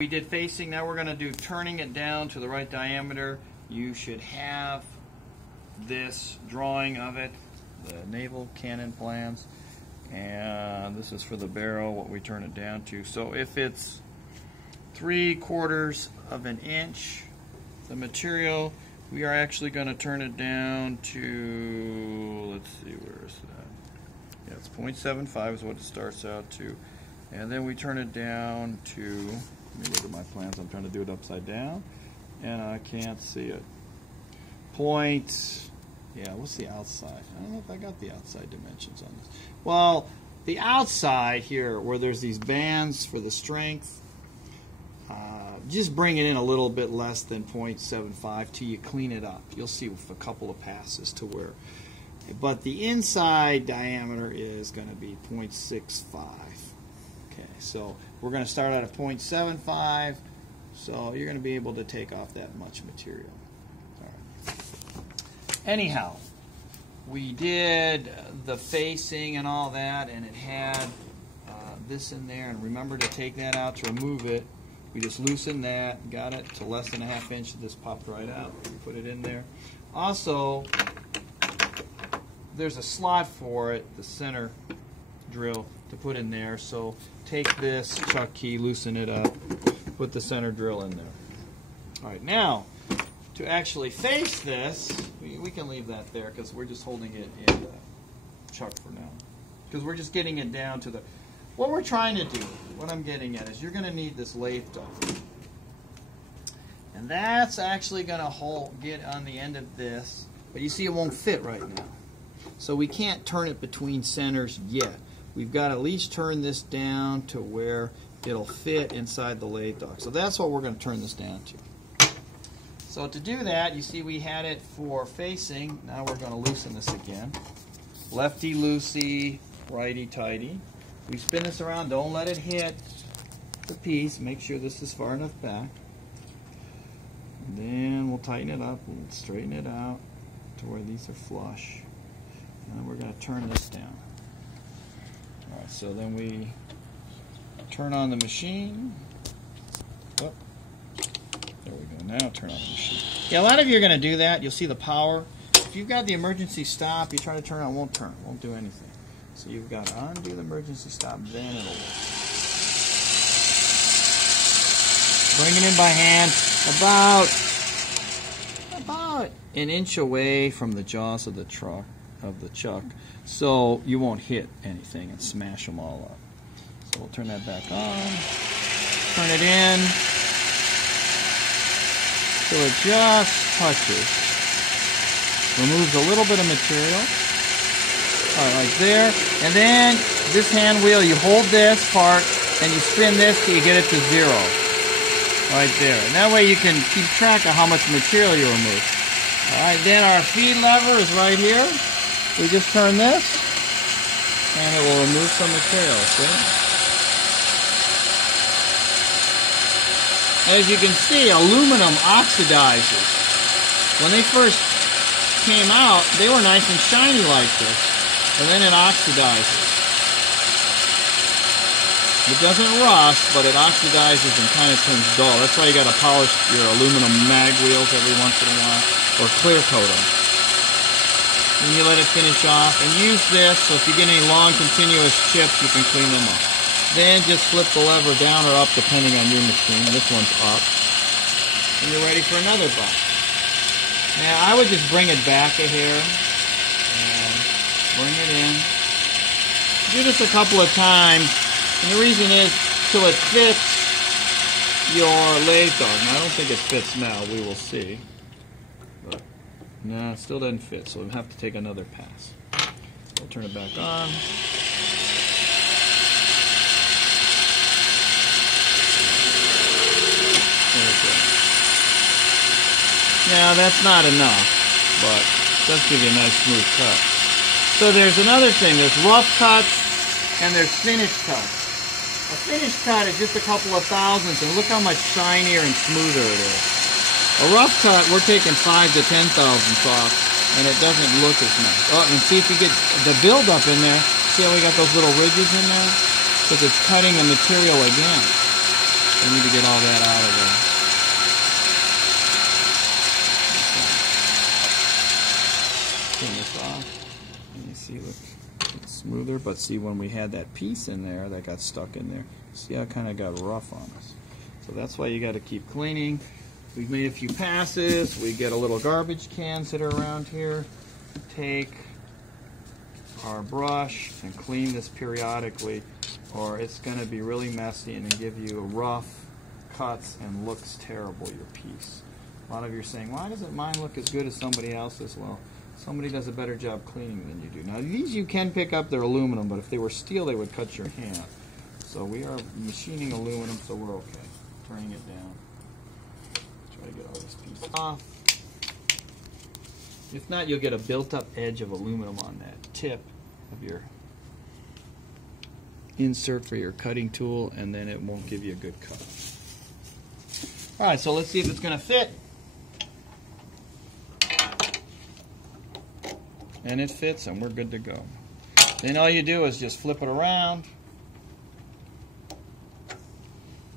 We did facing, now we're going to do turning it down to the right diameter. You should have this drawing of it, the naval cannon plans, and this is for the barrel, what we turn it down to. So if it's 3/4 of an inch, the material, we are actually going to turn it down to, let's see, where is that? Yeah, it's 0.75 is what it starts out to. And then we turn it down to, let me look at my plans, I'm trying to do it upside down, and I can't see it. Yeah, what's the outside? I don't know if I got the outside dimensions on this. Well, the outside here, where there's these bands for the strength, just bring it in a little bit less than 0.75 till you clean it up. You'll see with a couple of passes to where. But the inside diameter is going to be 0.65. Okay, so we're going to start out at 0.75, so you're going to be able to take off that much material. All right. Anyhow, we did the facing and all that, and it had this in there, and remember to take that out to remove it. We just loosened that, got it to less than a ½ inch. This popped right out. We put it in there. Also, there's a slot for it, the center drill, to put in there. So take this chuck key, loosen it up, put the center drill in there. All right, now to actually face this, we can leave that there because we're just holding it in the chuck for now. Because we're just getting it down to the. What we're trying to do, what I'm getting at, is you're going to need this lathe dog. And that's actually going to get on the end of this. But you see it won't fit right now. So we can't turn it between centers yet. We've got to at least turn this down to where it'll fit inside the lathe dog. So that's what we're going to turn this down to. So to do that, you see we had it for facing. Now we're going to loosen this again. Lefty loosey, righty tighty. We spin this around, don't let it hit the piece. Make sure this is far enough back. And then we'll tighten it up and straighten it out to where these are flush. And then we're going to turn this down. Alright, so then we turn on the machine. Oh, there we go. Now turn on the machine. Yeah, a lot of you are going to do that. You'll see the power. If you've got the emergency stop, you try to turn it on, it won't turn. It won't do anything. So you've got to undo the emergency stop, then it'll work. Bring it in by hand about an inch away from the jaws of the chuck, so you won't hit anything and smash them all up. So we'll turn that back on, turn it in, so it just touches, removes a little bit of material. All right, right there, and then this hand wheel, you hold this part and you spin this till you get it to 0. Right there. And that way you can keep track of how much material you remove. All right, then our feed lever is right here. We just turn this and it will remove some material, see? As you can see, aluminum oxidizes. When they first came out, they were nice and shiny like this. And then it oxidizes. It doesn't rust, but it oxidizes and kind of turns dull. That's why you got to polish your aluminum mag wheels every once in a while, or clear coat them. Then you let it finish off, and use this so if you get any long continuous chips, you can clean them up. Then just flip the lever down or up depending on your machine. This one's up. And you're ready for another butt. Now I would just bring it back a hair. Bring it in. Do this a couple of times, and the reason is till it fits your lathe dog. Now, I don't think it fits now. We will see. But no, it still doesn't fit, so we'll have to take another pass. We'll turn it back on. There we go. Now, that's not enough, but it does give you a nice smooth cut. So there's another thing, there's rough cuts and there's finished cuts. A finished cut is just a couple of thousandths, and look how much shinier and smoother it is. A rough cut, we're taking 5 to 10 thousandths off, and it doesn't look as nice. Oh, and see if you get the buildup in there, see how we got those little ridges in there? Because it's cutting the material again. We need to get all that out of there. Turn this off. And you see, look, it's smoother, but see when we had that piece in there that got stuck in there, see how it kind of got rough on us. So that's why you got to keep cleaning. We've made a few passes. We get a little garbage cans that are around here. Take our brush and clean this periodically, or it's going to be really messy and give you rough cuts and looks terrible, your piece. A lot of you are saying, why doesn't mine look as good as somebody else's? Well, somebody does a better job cleaning than you do. Now these you can pick up, they're aluminum, but if they were steel they would cut your hand. So we are machining aluminum, so we're okay. Turning it down. Try to get all these pieces off. If not, you'll get a built-up edge of aluminum on that tip of your insert for your cutting tool, and then it won't give you a good cut. All right, so let's see if it's going to fit. And it fits, and we're good to go. Then all you do is just flip it around,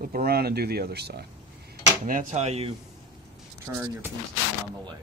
and do the other side. And that's how you turn your piece down on the lathe.